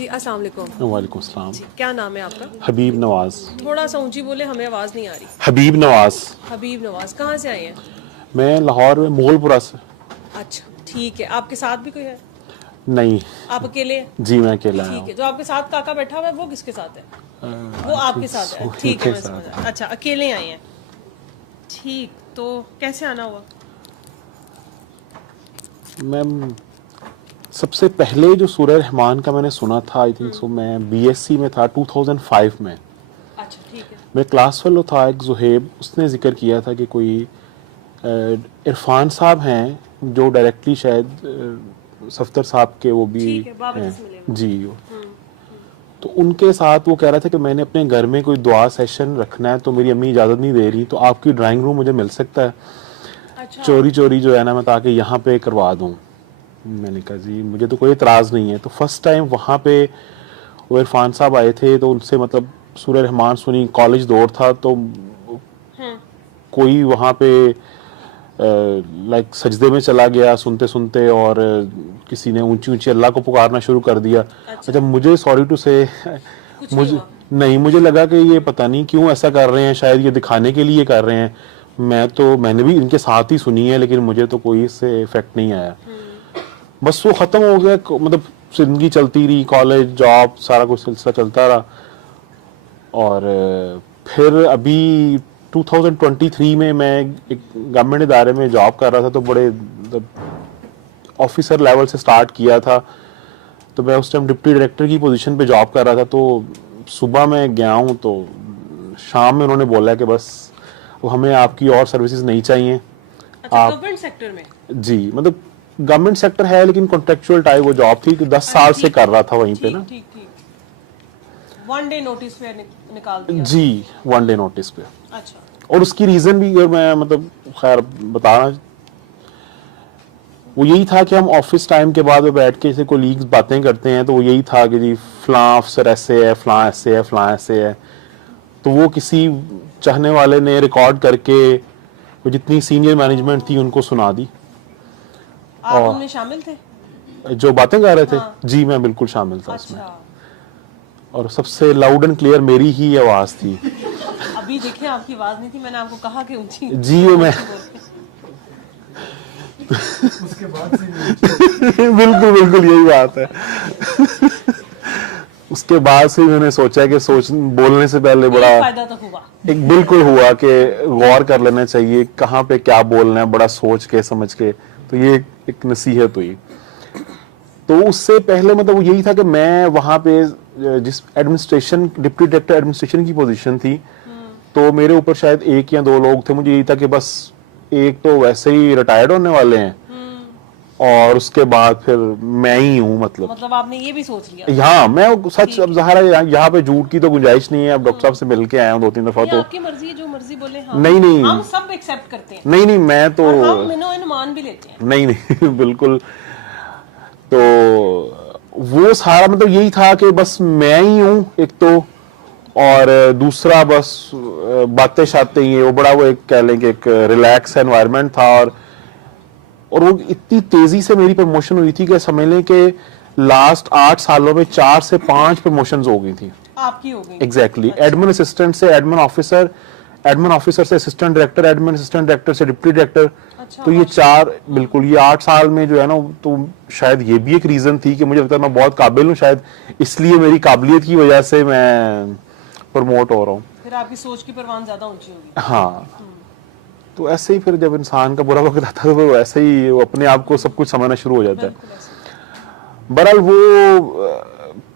जी अस्सलाम वालेकुम। वालेकुम सलाम। जी क्या नाम है आपका? हबीब नवाज। थोड़ा सा ऊंची बोले, हमें आवाज़ नहीं आ रही। हबीब नवाज। हबीब नवाज, कहाँ से आए हैं? मैं लाहौर में मुगलपुरा से। अच्छा ठीक है, आपके साथ भी कोई है? नहीं। आप अकेले हैं? जी मैं अकेला आया ठीक हूँ। है, जो आपके साथ काका बैठा हुआ है वो किसके साथ है? वो आपके साथ है, सोनी ठीक है, के मैं साथ। समझ। अच्छा अकेले आए हैं, ठीक। तो कैसे आना हुआ? मैं सबसे पहले जो सूरह रहमान का मैंने सुना था, आई थिंक सो मैं बीएससी में था 2005 में। अच्छा ठीक है। मैं क्लास फेलो था, एक जुहेब, उसने जिक्र किया था कि कोई इरफान साहब हैं जो डायरेक्टली शायद सफ्तर साहब के वो भी ठीक है, बाबा जी हैं। से मिले हुए। जी। तो उनके साथ वो कह रहा था कि मैंने अपने घर में कोई दुआ सेशन रखना है, तो मेरी अम्मी इजाज़त नहीं दे रही, तो आपकी ड्राइंग रूम मुझे मिल सकता है अच्छा। चोरी चोरी जो है ना, मैं ताकि यहाँ पे करवा दूँ। मैंने कहा जी मुझे तो कोई इतराज़ नहीं है। तो फर्स्ट टाइम वहाँ पे वो इरफान साहब आए थे, तो उनसे मतलब सूरह रहमान सुनी, कॉलेज दौर था, तो कोई वहाँ पे लाइक सजदे में चला गया सुनते सुनते, और किसी ने ऊंची ऊंची अल्लाह को पुकारना शुरू कर दिया। अच्छा मुझे सॉरी टू से कुछ नहीं मुझे हुआ? नहीं, मुझे लगा कि ये पता नहीं क्यों ऐसा कर रहे हैं, शायद ये दिखाने के लिए कर रहे हैं। मैंने भी इनके साथ ही सुनी है, लेकिन मुझे तो कोई इससे इफेक्ट नहीं आया। बस वो ख़त्म हो गया, मतलब जिंदगी चलती रही, कॉलेज जॉब सारा कुछ सिलसिला चलता रहा। और फिर अभी 2023 में मैं एक गवर्नमेंट इदारे में जॉब कर रहा था, तो बड़े ऑफिसर लेवल से स्टार्ट किया था। तो मैं उस टाइम डिप्टी डायरेक्टर की पोजीशन पे जॉब कर रहा था। तो सुबह मैं गया हूँ, तो शाम में उन्होंने बोला कि बस वो हमें आपकी और सर्विसेज नहीं चाहिए। अच्छा, आप गवर्नमेंट सेक्टर में? जी, मतलब गवर्नमेंट सेक्टर है लेकिन कॉन्ट्रेक्चुअल टाइप वो जॉब थी कि 10 अच्छा साल से ठीक कर है, रहा था वहीं पे ठीक ना। ठीक ठीक। वन डे नोटिस पे निकाल दिया? जी, वन डे नोटिस पे। अच्छा। और उसकी रीजन भी मैं मतलब खैर बताना, वो यही था कि हम ऑफिस टाइम के बाद में बैठ के ऐसे कोलीग्स बातें करते हैं, तो वो यही था कि जी फलां अफसर ऐसे है, फलां ऐसे है, फलां ऐसे है। तो वो किसी चाहने वाले ने रिकॉर्ड करके वो जितनी सीनियर मैनेजमेंट थी उनको सुना दी। आप और उनमें शामिल थे? जो बातें कर रहे थे, हाँ। जी मैं बिल्कुल शामिल था उसमें। अच्छा। और सबसे लाउड एंड क्लियर मेरी ही आवाज थी। अभी देखें, आपकी आवाज नहीं थी, मैंने आपको कहा कि ऊंची जी वो मैं उसके बाद से बिल्कुल बिल्कुल यही बात है। उसके बाद से मैंने सोचा कि बोलने से पहले बड़ा एक फायदा तो हुआ। एक बिल्कुल हुआ कि गौर कर लेना चाहिए कहाँ पे क्या बोलना है, बड़ा सोच के समझ के। तो ये एक नसीहत हुई। तो उससे पहले मतलब वो यही था कि मैं वहाँ पे जिस एडमिनिस्ट्रेशन, डिप्टी डायरेक्टर एडमिनिस्ट्रेशन की पोजीशन थी, तो मेरे ऊपर शायद एक या दो लोग थे। मुझे यही था कि बस एक तो वैसे ही रिटायर्ड होने वाले हैं, और उसके बाद फिर मैं ही हूँ मतलब आपने ये भी सोच लिया? यहाँ मैं सच, ठीक अब ज़ाहिर है यहाँ पे झूठ की तो गुंजाइश नहीं है। अब डॉक्टर साहब से मिल के आया हूँ 2-3 दफा। ये तो आपकी मर्जी, जो मर्जी बोले। हाँ, नहीं नहीं हम सब एक्सेप्ट करते हैं, नहीं नहीं मैं तो और हम मिनो मान भी लेते हैं। नहीं नहीं बिल्कुल। तो वो सारा मतलब यही था कि बस मैं ही हूँ एक तो, और दूसरा बस बातें शातें ही है। वो बड़ा वो एक कह लें कि एक रिलैक्स एनवायरनमेंट था। और वो इतनी तेजी से मेरी प्रमोशन हुई थी कि समझ लें कि लास्ट 8 सालों में 4 से 5 प्रमोशंस हो गई थी। आपकी हो गई? एग्जैक्टली। एडमिन असिस्टेंट से एडमिन ऑफिसर, एडमिन ऑफिसर से assistant director, admin assistant director से डिप्टी डायरेक्टर। अच्छा, तो ये 4 बिल्कुल ये 8 साल में जो है ना, तो शायद ये भी एक रीजन थी कि मुझे लगता है मैं बहुत काबिल हूँ, शायद इसलिए मेरी काबिलियत की वजह से मैं प्रमोट हो रहा हूँ। फिर आपकी सोच की परवान ज्यादा ऊंची होगी। हाँ। तो ऐसे ही फिर जब इंसान का बुरा वक्त आता है तो वैसे ही वो अपने आप को सब कुछ समझना शुरू हो जाता है। बिल्कुल ऐसे। बहरहाल वो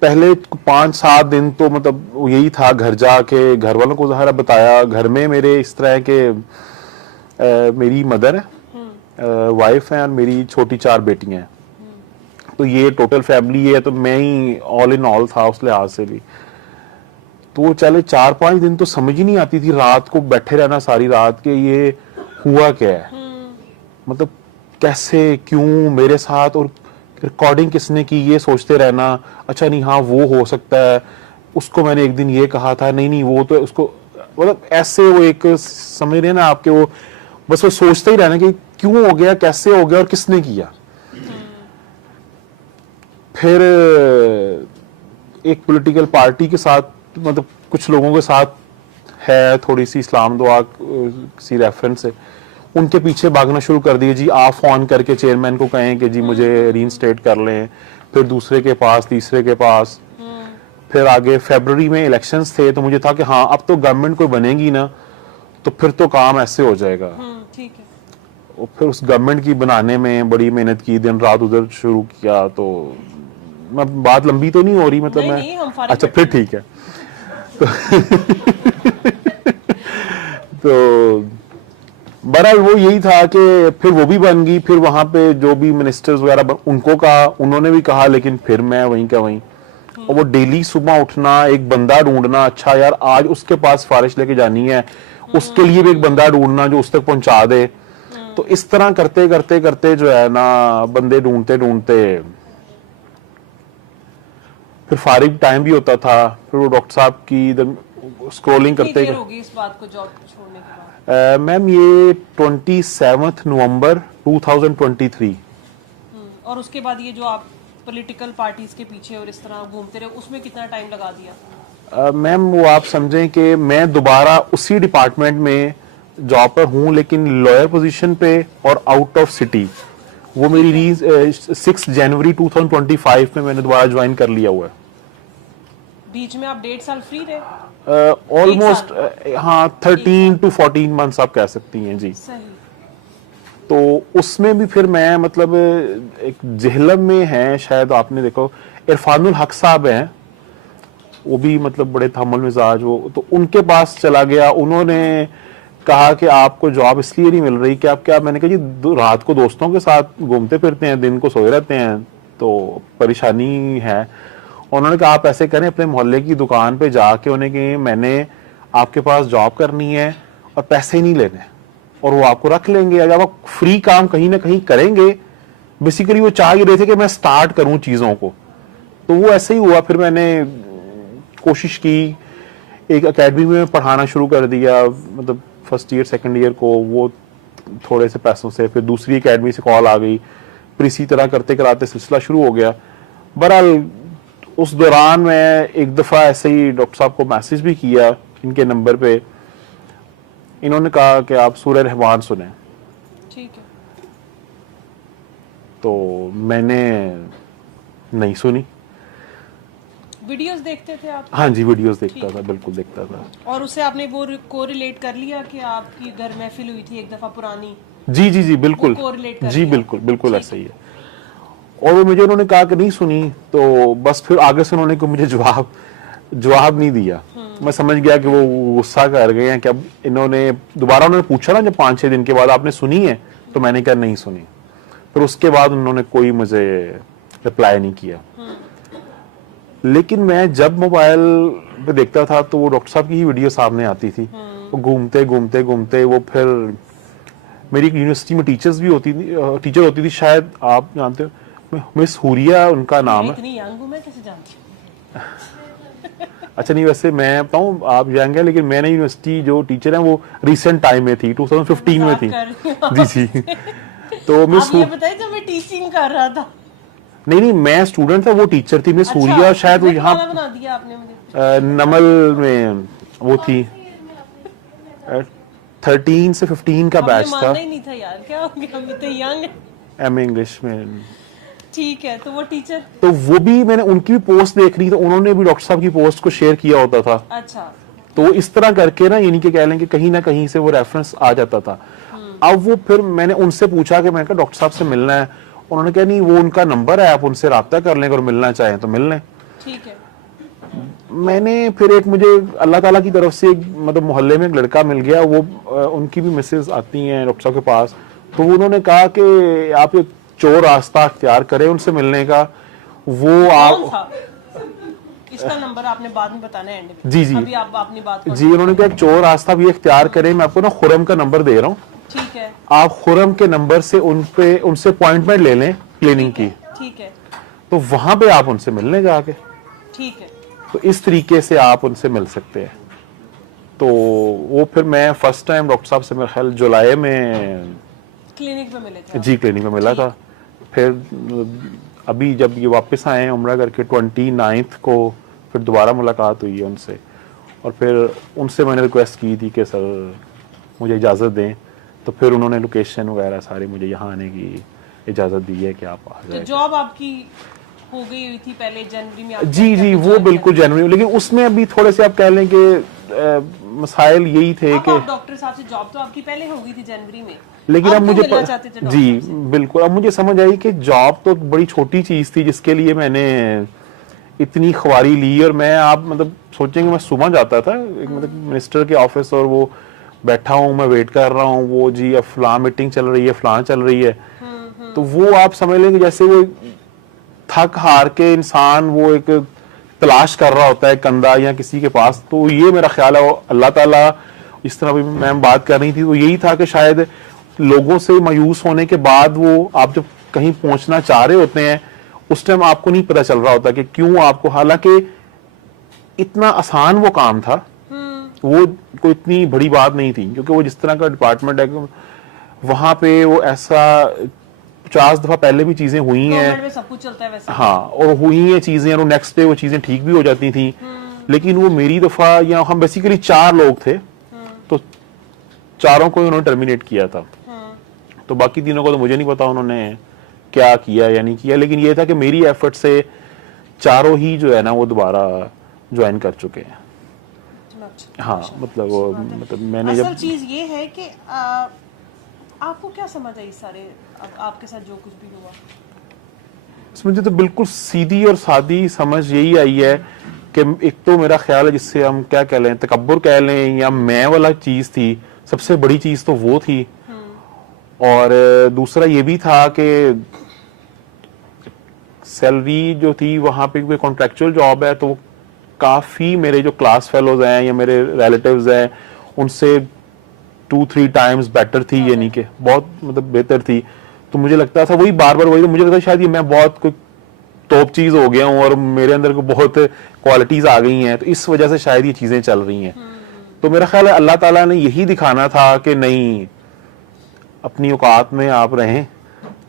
पहले 5-7 दिन तो मतलब वो यही था, घर जाके घर वालों को ज़ाहिर बताया। घर में मेरे इस तरह के मेरी मदर है, वाइफ है, और मेरी छोटी 4 बेटियां हैं। तो ये टोटल फैमिली है, तो मैं ही ऑल इन ऑल था उस लिहाज से भी। तो चले 4-5 दिन तो समझ ही नहीं आती थी, रात को बैठे रहना सारी रात के ये हुआ क्या है, मतलब कैसे क्यों मेरे साथ, और रिकॉर्डिंग किसने की ये सोचते रहना। अच्छा नहीं हाँ वो हो सकता है, उसको मैंने एक दिन ये कहा था, नहीं नहीं वो तो उसको, मतलब ऐसे वो एक समझ रहे हैं ना आपके, वो बस वो सोचते ही रहना कि क्यों हो गया, कैसे हो गया और किसने किया। फिर एक पॉलिटिकल पार्टी के साथ, मतलब कुछ लोगों के साथ है थोड़ी सी इस्लाम दुआ सी रेफरेंस से, उनके पीछे भागना शुरू कर दिए जी। आप फोन करके चेयरमैन को कहें कि जी मुझे रीइंस्टेट कर लें, फिर दूसरे के पास, तीसरे के पास, फिर आगे फरवरी में इलेक्शंस थे, तो मुझे था कि हाँ अब तो गवर्नमेंट कोई बनेगी ना, तो फिर तो काम ऐसे हो जाएगा। ठीक है। और फिर उस गवर्नमेंट की बनाने में बड़ी मेहनत की, दिन रात उधर शुरू किया। तो मैं, बात लंबी तो नहीं हो रही, मतलब नहीं, हम फारिग अच्छा फिर ठीक है। तो बहरहाल वो यही था कि फिर वो भी बन गई, फिर वहां पे जो भी मिनिस्टर्स वगैरह उनको कहा, उन्होंने भी कहा, लेकिन फिर मैं वहीं का वहीं। और वो डेली सुबह उठना, एक बंदा ढूंढना, अच्छा यार आज उसके पास सिफारिश लेके जानी है, उसके लिए भी एक बंदा ढूंढना जो उस तक पहुंचा दे। तो इस तरह करते करते करते जो है ना, बंदे ढूंढते ढूंढते फिर फारिग टाइम भी होता था। फिर वो डॉक्टर साहब की स्क्रोलिंग कितनी करते देर होगी इस बात को जॉब छोड़ने के बाद? मैम ये 27 नवंबर 2023। और उसके बाद ये जो आप पॉलिटिकल पार्टीज के पीछे और इस तरह घूमते रहे, उसमें कितना टाइम लगा दिया? मैम वो आप समझें कि मैं दोबारा उसी डिपार्टमेंट में जॉब पर हूं, लेकिन लॉयर पोजीशन पे और आउट ऑफ सिटी। वो मेरी 6 जनवरी 2025 में मैंने दोबारा ज्वाइन कर लिया हुआ है। बीच में आप 1.5 साल फ्री रहे? ऑलमोस्ट हाँ 13 to 14 मंथ्स आप कह सकती हैं जी। सही। तो उसमें भी फिर मैं, मतलब एक जहलम में है, शायद आपने देखो, इरफानुल हक साहब हैं, वो भी मतलब बड़े थमल मिजाज, वो तो उनके पास चला गया। उन्होंने कहा कि आपको जॉब इसलिए नहीं मिल रही कि आप क्या, मैंने कहा जी रात को दोस्तों के साथ घूमते फिरते हैं, दिन को सोए रहते हैं, तो परेशानी है। उन्होंने कहा आप ऐसे करें, अपने मोहल्ले की दुकान पे जाके उन्हें कि मैंने आपके पास जॉब करनी है और पैसे नहीं लेने, और वो आपको रख लेंगे। अगर आप फ्री काम कहीं ना कहीं करेंगे, बेसिकली वो चाह ही रहे थे कि मैं स्टार्ट करूं चीजों को। तो वो ऐसे ही हुआ। फिर मैंने कोशिश की, एक एकेडमी में पढ़ाना शुरू कर दिया, मतलब फर्स्ट ईयर सेकंड ईयर को, वो थोड़े से पैसों से। फिर दूसरी एकेडमी से कॉल आ गई, फिर इसी तरह करते कराते सिलसिला शुरू हो गया। बहरहाल उस दौरान मैं एक दफा ऐसे ही डॉक्टर साहब को मैसेज भी किया इनके नंबर पे। इन्होंने कहा कि आप सूरह रहमान सुने। ठीक है। तो मैंने नहीं सुनी। वीडियोस देखते थे आप? हाँ जी, वीडियोस देखता था, बिल्कुल देखता था। और उससे आपने वो कोरिलेट कर लिया कि आपकी घर महफिल हुई थी एक दफा पुरानी? जी जी जी बिल्कुल, कोरिलेट कर जी लिया? बिल्कुल बिल्कुल ऐसा ही है। और वो मुझे उन्होंने कहा कि नहीं सुनी, तो बस फिर आगे से उन्होंने मुझे जवाब नहीं दिया। मैं समझ गया कि वो गुस्सा कर गए हैं कि अब इन्होंने दोबारा, उन्होंने पूछा ना जब 5-6 दिन के बाद आपने सुनी है, तो मैंने कहा नहीं सुनी। फिर उसके बाद उन्होंने कोई मुझे रिप्लाई नहीं किया। लेकिन मैं जब मोबाइल पे देखता था तो वो डॉक्टर साहब की ही वीडियो सामने आती थी। वो घूमते घूमते घूमते वो फिर मेरी यूनिवर्सिटी में टीचर होती थी, शायद आप जानते हो, मिस हुरिया उनका नाम है। इतनी यंग हूं, मैं कैसे जानती हूं? अच्छा नहीं, वैसे मैं बताऊं, आप जाएंगे, लेकिन मैंने यूनिवर्सिटी जो टीचर है वो रिसेंट टाइम में थी, 2015 में थी। जी जी। तो मिस आप ये बताइए जब मैं टीचिंग कर रहा था। नहीं, मैं स्टूडेंट था, वो टीचर थी मिस हुरिया। शायद वो यहाँ बना दिया आपने मुझे। नमल में वो थी। 13 से 15 का बैच था। मानना ही नहीं था यार, क्या हो गया, हम इतने यंग। एम इंग्लिश में। ठीक है। तो वो टीचर, तो वो भी मैंने उनकी भी पोस्ट देख ली, तो उन्होंने भी डॉक्टर साहब की पोस्ट को शेयर किया होता था। अच्छा। तो इस तरह करके ना, यानी कि कह लें कि कहीं ना कहीं से वो रेफरेंस आ जाता था। अब वो फिर मैंने उनसे पूछा कि मैंने कहा डॉक्टर साहब से मिलना है। उन्होंने कहा नहीं, वो उनका नंबर है, आप उनसे राब्ता कर लें, अगर मिलना चाहें तो मिल लें। ठीक है। मैंने फिर एक, मुझे अल्लाह ताला की तरफ से मतलब मोहल्ले में एक लड़का मिल गया, वो उनकी भी मिसेज आती हैं डॉक्टर साहब के पास। तो उन्होंने कहा कि आप एक चोर रास्ता अख्तियार करें उनसे मिलने का। वो कौन था? इसका नंबर आपने बाद में बताना है एंड में। जी जी, अभी आप अपनी बात जी। उन्होंने कहा एक चोर रास्ता भी अख्तियार करें। मैं आपको ना खुरम का नंबर दे रहा हूँ, ठीक है। आप खुरम के नंबर से उनसे अपॉइंटमेंट ले लें क्लिनिक की। ठीक है। तो वहां पे आप उनसे मिलने जाके, ठीक है। तो इस तरीके से आप उनसे मिल सकते हैं। तो वो फिर मैं फर्स्ट टाइम डॉक्टर साहब से मेरे ख्याल जुलाई में क्लिनिक पे मिले थे? जी, क्लिनिक में मिला था। फिर अभी जब ये वापस आए उम्रा करके 29 को फिर दोबारा मुलाकात हुई है उनसे, और फिर उनसे मैंने रिक्वेस्ट की थी कि सर मुझे इजाज़त दें, तो फिर उन्होंने लोकेशन वगैरह सारी मुझे यहाँ आने की इजाज़त दी है कि आप आ तो जाए। जॉब आपकी हो गई हुई थी पहले जनवरी में? जी जी, वो बिल्कुल जेन्युइन, लेकिन उसमें अभी थोड़े से आप कह लें कि मसाइल यही थे कि आप डॉक्टर साहब से जॉब तो आपकी पहले हो गई थी जनवरी में, लेकिन अब मुझे मिलना चाहते थे जी डॉक्टर से? बिल्कुल, अब मुझे समझ आई कि जॉब तो बड़ी छोटी चीज़ थी जिसके लिए मैंने इतनी ख्वारी ली। और मैं, आप मतलब सोचेंगे मैं सुबह जाता था एक मतलब मिनिस्टर के ऑफिस, और वो बैठा हूँ, मैं वेट कर रहा हूँ, वो जी अब फलां मीटिंग चल रही है, फलां चल रही है, तो वो आप समझ लेंगे जैसे वो थक हार के इंसान वो एक तलाश कर रहा होता है कंधा या किसी के पास। तो ये मेरा ख्याल है, वो अल्लाह ताला, इस तरह भी मैम बात कर रही थी, तो यही था कि शायद लोगों से मायूस होने के बाद वो आप जब कहीं पहुंचना चाह रहे होते हैं उस टाइम आपको नहीं पता चल रहा होता कि क्यों आपको, हालांकि इतना आसान वो काम था, वो कोई इतनी बड़ी बात नहीं थी, क्योंकि वो जिस तरह का डिपार्टमेंट है वहां पे वो ऐसा 50 दफा पहले भी चीजें हुई हैं, गवर्नमेंट में सब कुछ चलता है वैसे। हाँ, और हुई हैं चीजें, और नेक्स्ट डे वो चीजें ठीक भी हो जाती थी। लेकिन वो मेरी दफा, या हम बेसिकली 4 लोग थे, तो चारों को उन्होंने टर्मिनेट किया था, तो बाकी तीनों को तो मुझे नहीं पता उन्होंने क्या किया या नहीं किया, लेकिन ये था कि मेरी एफर्ट से चारों ही जो है ना वो दोबारा ज्वाइन कर चुके हैं। हाँ, मतलब मैंने असल जब चीज ये है कि आपको क्या समझ आई सारे आपके साथ जो कुछ भी हुआ? मुझे तो बिल्कुल सीधी और सादी समझ यही आई है कि एक तो मेरा ख्याल है जिससे हम क्या कह लें, तकब्बुर कह लें या मैं वाला चीज थी, सबसे बड़ी चीज तो वो थी। और दूसरा ये भी था कि सैलरी जो थी वहां पे कोई कॉन्ट्रेक्चुअल जॉब है, तो काफी मेरे जो क्लास फेलोज हैं या मेरे रिलेटिव्स हैं उनसे 2-3 टाइम्स बेटर थी, यानी कि बहुत मतलब बेहतर थी। तो मुझे लगता था वही बार बार वही, तो मुझे लगता था शायद ये मैं बहुत कोई टॉप चीज हो गया हूँ और मेरे अंदर को बहुत क्वालिटीज आ गई हैं, तो इस वजह से शायद ये चीजें चल रही हैं। तो मेरा ख्याल है अल्लाह ताला ने यही दिखाना था कि नहीं, अपनी औकात में आप रहें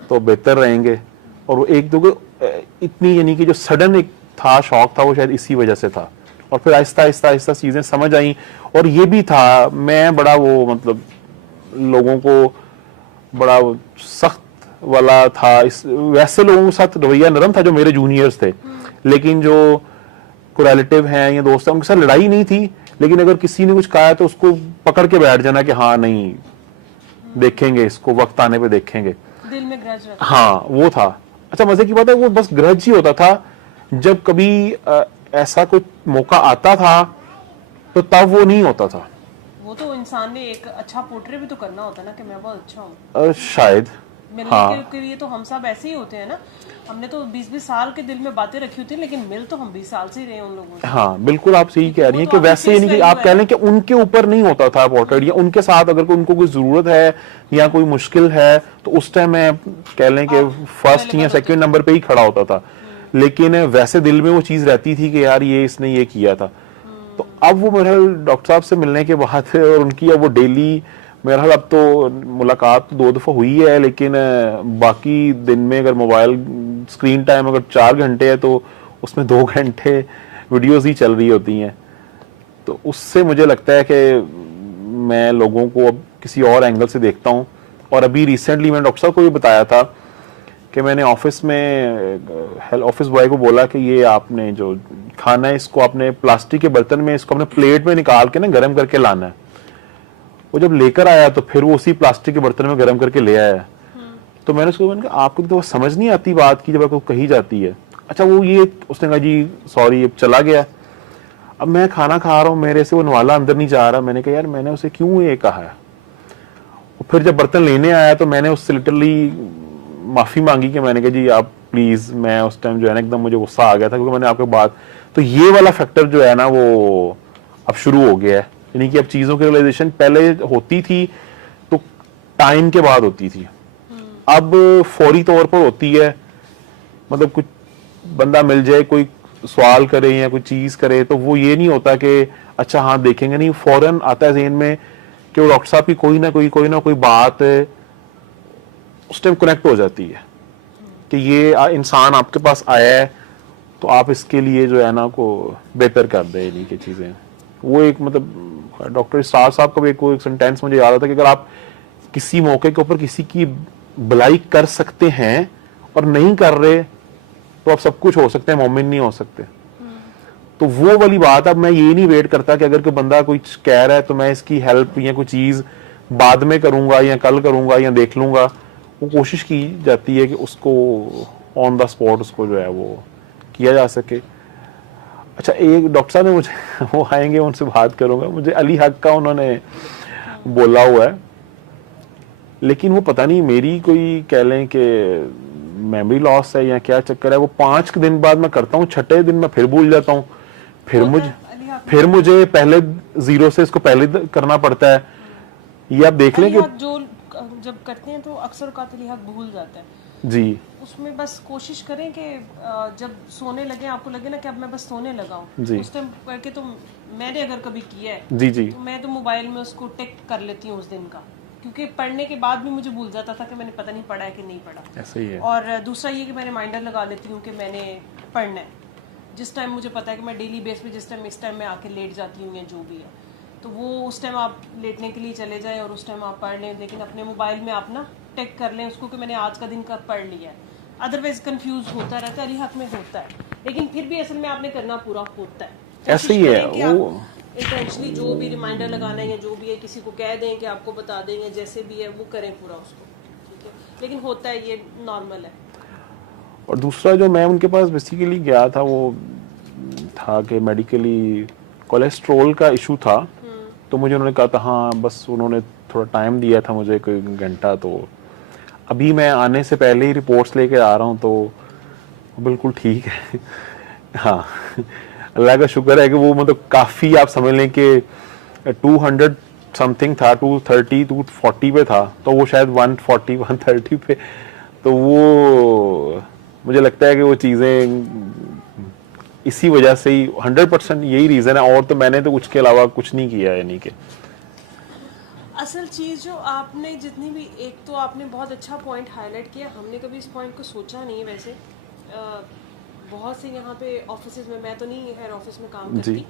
तो बेहतर रहेंगे। और वो एक दो इतनी, यानी कि जो सडन एक था शौक था, वो शायद इसी वजह से था। और फिर आहिस्ता आहिस्ता आहिस्ता चीजें समझ आई। और ये भी था, मैं बड़ा वो मतलब लोगों को बड़ा सख्त वाला था, वैसे लोगों के साथ रवैया नरम था जो मेरे जूनियर्स थे, लेकिन जो रिलेटिव हैं या दोस्त हैं उनके साथ लड़ाई नहीं थी, लेकिन अगर किसी ने कुछ कहा तो उसको पकड़ के बैठ जाना कि हाँ नहीं, देखेंगे इसको, वक्त आने पे देखेंगे। दिल में ग्रज रखा। हाँ, वो था। अच्छा, मजे की बात है, वो बस ग्रज ही होता था। जब कभी ऐसा कोई मौका आता था तो तब वो नहीं होता था। वो तो इंसान ने एक अच्छा पोर्ट्रेट भी तो करना होता है ना कि मैं बहुत अच्छा हूँ। शायद मिलने के लिए तो हम सब ऐसे ही होते हैं ना। हमने तो 20-20 साल के दिल में बातें रखी होती है, लेकिन मिल तो हम 20 साल से ही रहे उन लोगों से। हाँ, बिल्कुल आप सही कह रही हैं वो कि तो वैसे आपकी नहीं कि face आप value कह है। लें कि उनके ऊपर नहीं होता था पोर्ट्रेट, या उनके साथ अगर उनको कोई जरूरत है या कोई मुश्किल है तो उस टाइम मैं कह लें कि फर्स्ट या सेकंड नंबर पे ही खड़ा होता था। लेकिन वैसे दिल में वो चीज रहती थी कि यार ये इसने ये किया था। तो अब वो मेरे डॉक्टर साहब से मिलने के बाद और उनकी अब वो डेली, मेरा ख्याल अब तो मुलाकात 2 दफा हुई है, लेकिन बाकी दिन में अगर मोबाइल स्क्रीन टाइम अगर 4 घंटे है तो उसमें 2 घंटे वीडियोस ही चल रही होती हैं। तो उससे मुझे लगता है कि मैं लोगों को अब किसी और एंगल से देखता हूँ। और अभी रिसेंटली मैंने डॉक्टर साहब को भी बताया था कि मैंने ऑफिस में ऑफिस बॉय को बोला कि ये आपने जो खाना है इसको आपने प्लास्टिक के बर्तन में, इसको अपने प्लेट में निकाल के ना गर्म करके लाना है। वो जब लेकर आया तो फिर वो उसी प्लास्टिक के बर्तन में गर्म करके ले आया। तो मैंने उसको कहा आपको तो समझ नहीं आती बात की जब आपको कही जाती है। अच्छा, वो ये उसने कहा जी सॉरी, अब चला गया। अब मैं खाना खा रहा हूँ, मेरे से वो नवाला अंदर नहीं जा रहा। मैंने कहा यार मैंने उसे क्यों ये कहा है। फिर जब बर्तन लेने आया तो मैंने उससे लिटरली माफी मांगी कि मैंने कहा जी आप प्लीज, मैं उस टाइम जो है ना एकदम मुझे गुस्सा आ गया था क्योंकि मैंने आपके बात, तो ये वाला फैक्टर जो है ना वो अब शुरू हो गया है। यानी कि अब चीजों की रियलाइजेशन पहले होती थी तो टाइम के बाद होती थी, अब फौरी तौर पर होती है। मतलब कुछ बंदा मिल जाए, कोई सवाल करे या कोई चीज करे तो वो ये नहीं होता कि अच्छा हाँ देखेंगे, नहीं, फौरन आता है ज़हन में कि वो डॉक्टर साहब की कोई ना कोई बात उस टाइम कनेक्ट हो जाती है कि ये इंसान आपके पास आया है तो आप इसके लिए जो है ना को बेहतर कर दे इन्हीं की चीज़ें। वो एक मतलब डॉक्टर स्टार साहब का भी एक सेंटेंस मुझे याद आता कि अगर आप किसी मौके के ऊपर किसी की भलाई कर सकते हैं और नहीं कर रहे तो आप सब कुछ हो सकते हैं, मोमिन नहीं हो सकते। तो वो वाली बात, अब मैं ये नहीं वेट करता कि अगर कोई बंदा कुछ कह रहा है तो मैं इसकी हेल्प या कोई चीज़ बाद में करूंगा या कल करूंगा या देख लूंगा। वो कोशिश की जाती है कि उसको ऑन द स्पॉट उसको जो है वो किया जा सके। अच्छा, एक डॉक्टर साहब ने मुझे वो आएंगे उनसे बात करूंगा, मुझे अली हक का उन्होंने बोला हुआ है, लेकिन वो पता नहीं मेरी कोई कह लें कि मेमोरी लॉस है या क्या चक्कर है। वो 5 दिन बाद मैं करता हूँ, 6ठे दिन मैं फिर भूल जाता हूँ, फिर मुझे पहले जीरो से इसको पहले करना पड़ता है। ये आप देख लें कि जो जब करते हैं तो अक्सर अली हक भूल जाता है जी। उसमें बस कोशिश करें कि जब सोने लगे आपको लगे ना कि अब मैं बस सोने लगा हूँ, जी। उस टाइम करके तो मैंने अगर कभी किया है जी जी तो मैं तो मोबाइल में उसको टिक कर लेती हूँ उस दिन का, क्योंकि पढ़ने के बाद भी मुझे भूल जाता था कि मैंने पता नहीं पढ़ा है कि नहीं पढ़ा। ऐसा ही है। और दूसरा ये कि मैं रिमाइंडर लगा लेती हूँ कि मैंने पढ़ना है, जिस टाइम मुझे पता है कि मैं डेली बेस पे जिस टाइम इस टाइम में आके लेट जाती हूँ या जो भी है, तो वो उस टाइम आप लेटने के लिए चले जाएं और उस टाइम आप पढ़ लें, लेकिन अपने मोबाइल में आप ना टेक कर लें उसको कि मैंने आज का दिन का पढ़ लिया है। अदरवाइज कंफ्यूज होता रहता है, अली हक में होता है, लेकिन फिर भी असल में आपने करना पूरा होता है। ऐसे ही है वो। इंटेंशनली जो भी रिमाइंडर लगाना है या जो भी है किसी को कह दें कि आपको बता देंगे, जैसे भी है वो करें पूरा उसको, ठीक है, लेकिन होता है, ये नॉर्मल है। और दूसरा जो मैं उनके पास बेसिकली गया था वो था कि मेडिकली कोलेस्ट्रॉल का इशू था, तो मुझे उन्होंने कहा था हाँ, बस उन्होंने थोड़ा टाइम दिया था मुझे कोई घंटा। तो अभी मैं आने से पहले ही रिपोर्ट्स लेके आ रहा हूँ तो बिल्कुल ठीक है। हाँ, अल्लाह का शुक्र है कि वो मतलब काफ़ी आप समझ लें कि 200 समथिंग था, 230 240 पे था, तो वो शायद 140 130 पे। तो वो मुझे लगता है कि वो चीज़ें इसी वजह से ही 100% यही रीज़न है, और तो मैंने तो कुछ के अलावा कुछ नहीं किया है। यानी कि असल चीज़ जो आपने जितनी भी, एक तो आपने बहुत अच्छा पॉइंट हाईलाइट किया, हमने कभी इस पॉइंट को सोचा नहीं है। वैसे बहुत से यहाँ पे ऑफिस में, मैं तो नहीं हेड ऑफिस में काम करती,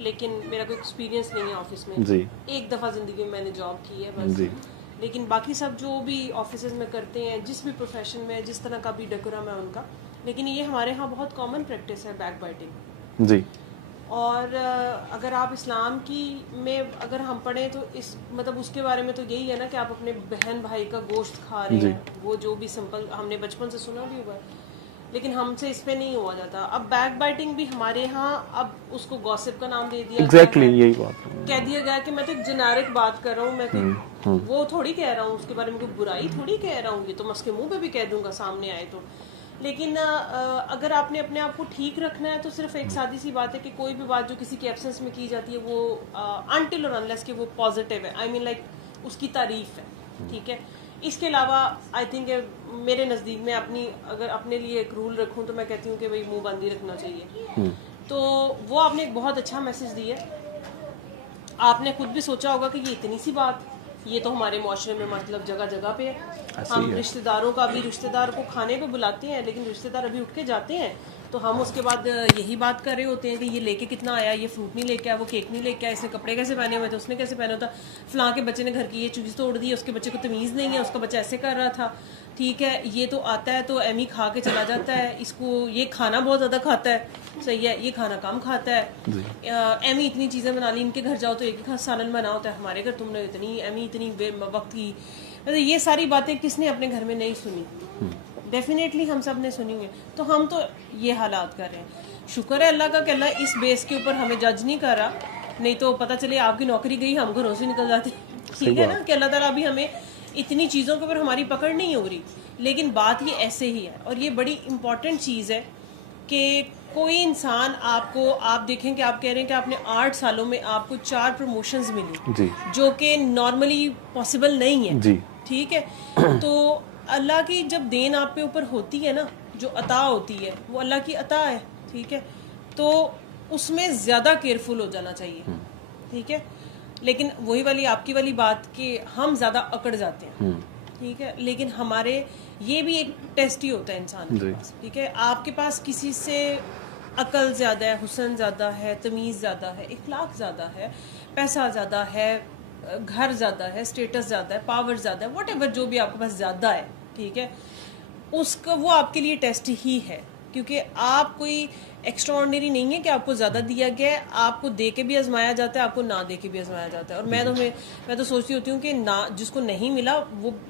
लेकिन मेरा कोई एक्सपीरियंस नहीं है ऑफिस में जी। एक दफ़ा ज़िंदगी में मैंने जॉब की है बस जी। लेकिन बाकी सब जो भी ऑफिस में करते हैं, जिस भी प्रोफेशन में, जिस तरह का भी डेकोरम है उनका, लेकिन ये हमारे यहाँ बहुत कॉमन प्रैक्टिस है बैक बाइटिंग जी। और अगर आप इस्लाम की में अगर हम पढ़ें तो इस मतलब उसके बारे में तो यही है ना कि आप अपने बहन भाई का गोश्त खा रहे हैं, वो जो भी सिंपल हमने बचपन से सुना भी हुआ है, लेकिन हमसे इस पे नहीं हुआ जाता। अब बैक बाइटिंग भी हमारे यहाँ अब उसको गॉसिप का नाम दे दिया exactly, यही बात कह दिया गया कि मैं तो एक जेनेरिक बात कर रहा हूँ, मैं कोई वो थोड़ी कह रहा हूँ उसके बारे में कोई बुराई थोड़ी कह रहा हूँ, ये तो मैं उसके मुंह पे भी कह दूंगा सामने आए तो। लेकिन अगर आपने अपने आप को ठीक रखना है तो सिर्फ एक सादी सी बात है कि कोई भी बात जो किसी की एब्सेंस में की जाती है वो अनटिल और अनलेस कि वो पॉजिटिव है, आई मीन लाइक उसकी तारीफ है, ठीक है। इसके अलावा आई थिंक मेरे नज़दीक में अपनी अगर अपने लिए एक रूल रखूं तो मैं कहती हूँ कि भाई मुंह बंदी रखना चाहिए। तो वो आपने एक बहुत अच्छा मैसेज दिया। आपने खुद भी सोचा होगा कि ये इतनी सी बात, ये तो हमारे माशरे में मतलब जगह जगह पे है। हम रिश्तेदारों का भी, रिश्तेदार को खाने पे बुलाते हैं, लेकिन रिश्तेदार अभी उठ के जाते हैं तो हम उसके बाद यही बात कर रहे होते हैं कि ये लेके कितना आया, ये फ्रूट नहीं लेके आया, वो केक नहीं लेके आया, इसने कपड़े कैसे पहने हुए थे, उसने कैसे पहना था, फलां के बच्चे ने घर की ये चीज़ तोड़ दी, उसके बच्चे को तमीज़ नहीं है, उसका बच्चा ऐसे कर रहा था, ठीक है। ये तो आता है तो एमी खा के चला जाता है, इसको ये खाना बहुत ज़्यादा खाता है, सही है, ये खाना कम खाता है, एमी इतनी चीज़ें बना ली, इनके घर जाओ तो एक ही सालन बना होता है, हमारे घर तुमने इतनी एमी इतनी वक्त की, मतलब ये सारी बातें किसने अपने घर में नहीं सुनी? डेफिनेटली हम सब ने सुनी हुई। तो हम तो ये हालात कर रहे हैं। शुक्र है अल्लाह का कि अल्लाह इस बेस के ऊपर हमें जज नहीं कर रहा, नहीं तो पता चले आपकी नौकरी गई हम घरों से निकल जाते, ठीक है ना, कि अल्लाह ताला अभी हमें इतनी चीज़ों के ऊपर हमारी पकड़ नहीं हो रही। लेकिन बात ये ऐसे ही है, और ये बड़ी इम्पॉर्टेंट चीज़ है कि कोई इंसान आपको, आप देखें कि आप कह रहे हैं कि आपने 8 सालों में आपको 4 प्रमोशंस मिली, जो कि नॉर्मली पॉसिबल नहीं है, ठीक है। तो अल्लाह की जब देन आप पे ऊपर होती है ना, जो अता होती है वो अल्लाह की अता है, ठीक है, तो उसमें ज़्यादा केयरफुल हो जाना चाहिए, ठीक है। लेकिन वही वाली आपकी वाली बात कि हम ज़्यादा अकड़ जाते हैं, ठीक है, लेकिन हमारे ये भी एक टेस्ट ही होता है इंसान के पास, ठीक है। आपके पास किसी से अकल ज़्यादा है, हुस्न ज़्यादा है, तमीज़ ज़्यादा है, इखलाक ज़्यादा है, पैसा ज़्यादा है, घर ज़्यादा है, स्टेटस ज़्यादा है, पावर ज़्यादा है, वट जो भी आपके पास ज़्यादा है, ठीक है, उसका वो आपके लिए टेस्ट ही है, क्योंकि आप कोई एक्स्ट्राऑर्डिनरी नहीं है कि आपको ज़्यादा दिया गया है, आपको दे के भी आजमाया जाता है, आपको ना दे के भी आजमाया जाता है। और मैं तो सोचती होती हूँ कि ना जिसको नहीं मिला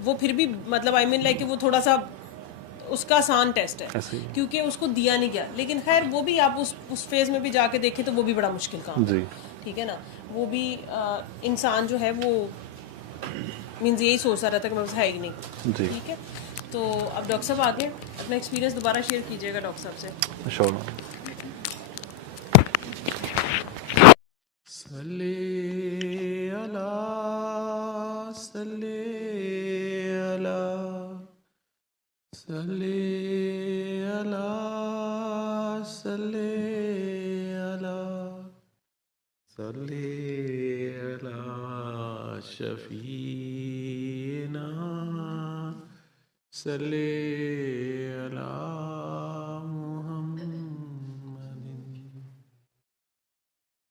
वो फिर भी मतलब आई मीन लाइक वो थोड़ा सा उसका आसान टेस्ट है ऐसे ही। क्योंकि उसको दिया नहीं गया, लेकिन खैर वो भी आप उस फेज में भी जाके देखें तो वो भी बड़ा मुश्किल काम है, जी ठीक है ना। वो भी इंसान जो है वो मीन्स यही सोचता रहता है कि मेरे पास है ही नहीं, जी ठीक है। तो अब डॉक्टर साहब आगे अपना एक्सपीरियंस दोबारा शेयर कीजिएगा डॉक्टर साहब से। श्योर। सल्ले अला सल्ले अला सल्ले अला सल्ले अला सल्ले अला शफीना सल्ले अला